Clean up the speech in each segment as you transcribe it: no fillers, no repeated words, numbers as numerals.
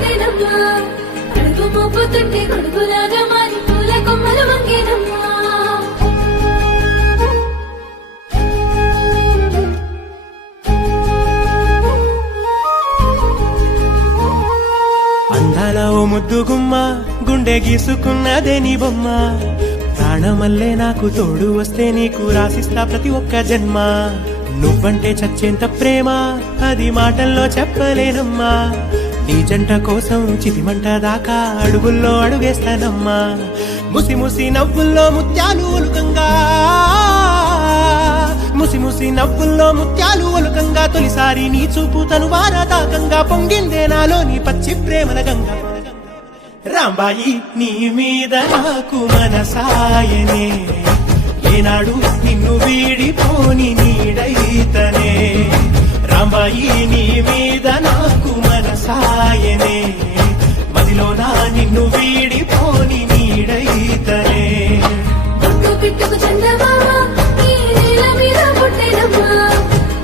పుట్టేనమ్మా అడుగు మోపుతుంటే కొడుకులాగా మారి పూల కొమ్మలు వంగేనమ్మా అందాల ఓ ముద్దు గుమ్మ గుండె గీసుకున్నదే నీ బొమ్మ ప్రాణమల్లే నాకు తోడు వస్తే నీకు రాసిస్తా ప్రతి ఒక్క జన్మ నువ్వంటే చచ్చేంత ప్రేమ అది మాటల్లో చెప్పలేనమ్మా నీ జంట కోసం చితిమంట దాకా అడుగుల్లో అడుగేస్తానమ్మా ముసి ముసి నవ్వుల్లో ముత్యాలు ఒలుకంగా ముసి ముసి నవ్వుల్లో ముత్యాలు ఒలుకంగా తొలిసారి నీ చూపు తను వారదాకంగా పొంగిందే నాలో నీ పచ్చి ప్రేమల గంగా రాంబాయి నీ మీద నాకు మనసాయనే ఏనాడు నిన్ను వీడిపోని నీడైతనే రాంబాయి నీ మీద నాకు మనసాయనే మదిలోనా నిన్ను వీడిపోని నీడైతనే ఒట్టు పిట్టుకు చందమామ ఈ నేల మీద పుట్టేనమ్మా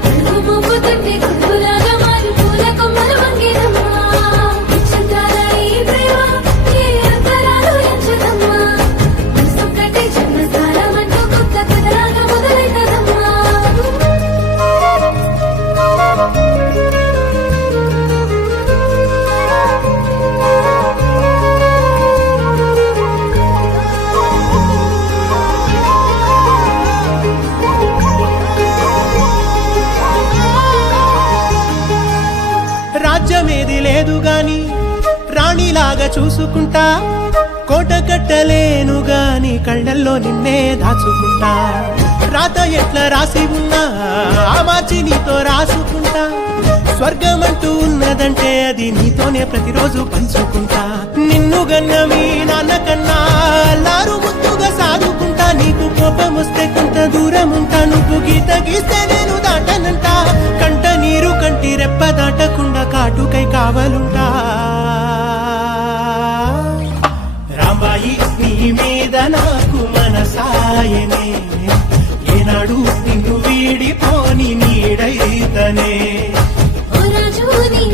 అడుగు మోపుతుంటే కొడుకులాగా మారి పూల కొమ్మలు వంగేనమ్మా చంద్రాల ఈ ప్రేమ ఏ అంతరాలు ఎంచదమ్మా మనసు కట్టే జన్మస్థానం అంటూ కొత్త కథలాగా మొదలైతదమ్మా రాజ్యమేది లేదు గాని రాణిలాగా చూసుకుంటా కోట కట్టలేను గాని కళ్ళల్లో నిన్నే దాచుకుంటా రాత ఎట్లా రాసి ఉన్నా ఆ మార్చి నీతో రాసుకుంటా స్వర్గమంటూ ఉన్నదంటే అది నీతోనే ప్రతిరోజు పంచుకుంటా నిన్ను గన్న మీ నాన్న కన్నా లారు ముద్దుగా సాదుకుంటా నీకు కోపం వస్తే కొంత దూరం ఉంటా నువ్వు గీత గీస్తే నేను దాటనంట కంట నీరు కంటి రెప్ప దాటకుండా కాటుకై కావలుంటా రాంబాయి నీ మీద నాకు మనసాయనే ఏనాడు నిన్ను వీడిపోని నీడైతనే ఓ రాజు నీ